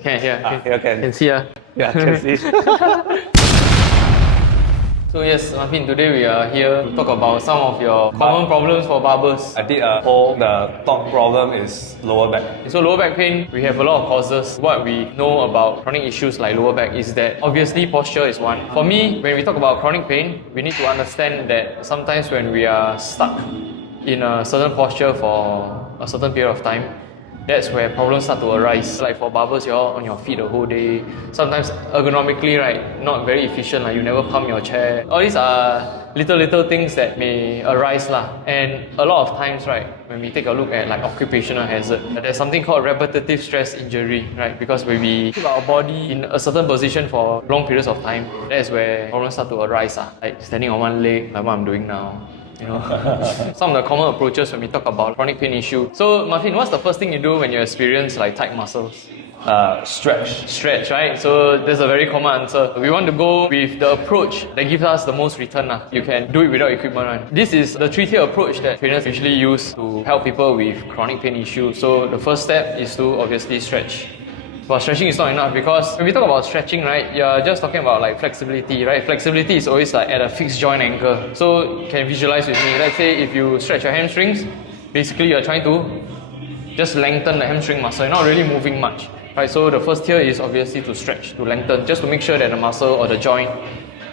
Can, yeah. Here can. Can see, Yeah, can see. So yes, Marvin, today we are here to talk about some of your common problems for barbers. I did a poll. The top problem is lower back. So lower back pain, we have a lot of causes. What we know about chronic issues like lower back is that obviously posture is one. For me, when we talk about chronic pain, we need to understand that sometimes when we are stuck in a certain posture for a certain period of time, that's where problems start to arise. Like for barbers, you're on your feet the whole day. Sometimes ergonomically, right, not very efficient. Like you never pump your chair. All these are little things that may arise lah. And a lot of times, right, when we take a look at like occupational hazard, there's something called repetitive stress injury, right? Because when we keep our body in a certain position for long periods of time, that's where problems start to arise lah. Like standing on one leg, like what I'm doing now. You know, some of the common approaches when we talk about chronic pain issue. So, Marvin, what's the first thing you do when you experience like tight muscles? Stretch. Stretch, right? So that's a very common answer. We want to go with the approach that gives us the most return. You can do it without equipment. Right? This is the 3-tier approach that trainers usually use to help people with chronic pain issues. So the first step is to obviously stretch. But stretching is not enough because when we talk about stretching, right, you're just talking about like flexibility, right? Flexibility is always like at a fixed joint angle. So you can visualize with me. Let's say if you stretch your hamstrings, basically you're trying to just lengthen the hamstring muscle. You're not really moving much, right? So the first tier is obviously to stretch, to lengthen, just to make sure that the muscle or the joint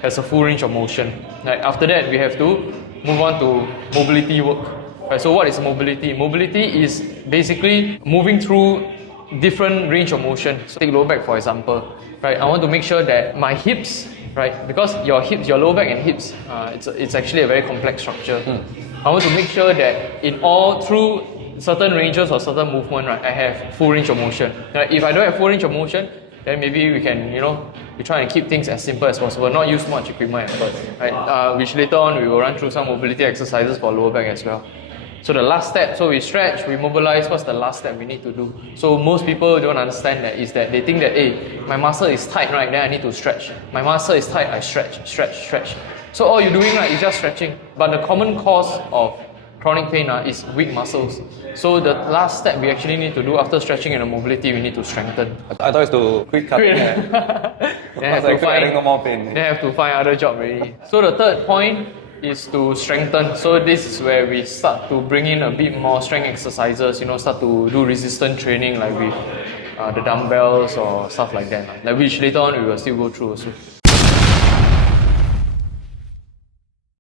has a full range of motion. Right? After that, we have to move on to mobility work. Right? So what is mobility? Mobility is basically moving through different range of motion. So take lower back for example, right? I want to make sure that my hips, right? Because your hips, your lower back and hips, it's actually a very complex structure. I want to make sure that in all through certain ranges or certain movement, right, I have full range of motion. Right? If I don't have full range of motion, then maybe we can, we try and keep things as simple as possible, not use much equipment at first, right? Which later on we will run through some mobility exercises for lower back as well. So the last step, so we stretch, we mobilize, what's the last step we need to do? So most people don't understand that is that they think that, hey, my muscle is tight, right, then I need to stretch. My muscle is tight, I stretch. So all you're doing, right, is just stretching. But the common cause of chronic pain is weak muscles. So the last step we actually need to do after stretching and the mobility, we need to strengthen. I thought it's to quit cutting hair. Then have to find, no more pain. Then have to find other job already. So the third point is to strengthen. So this is where we start to bring in a bit more strength exercises, start to do resistance training like with the dumbbells or stuff like that. Like which later on we will still go through also.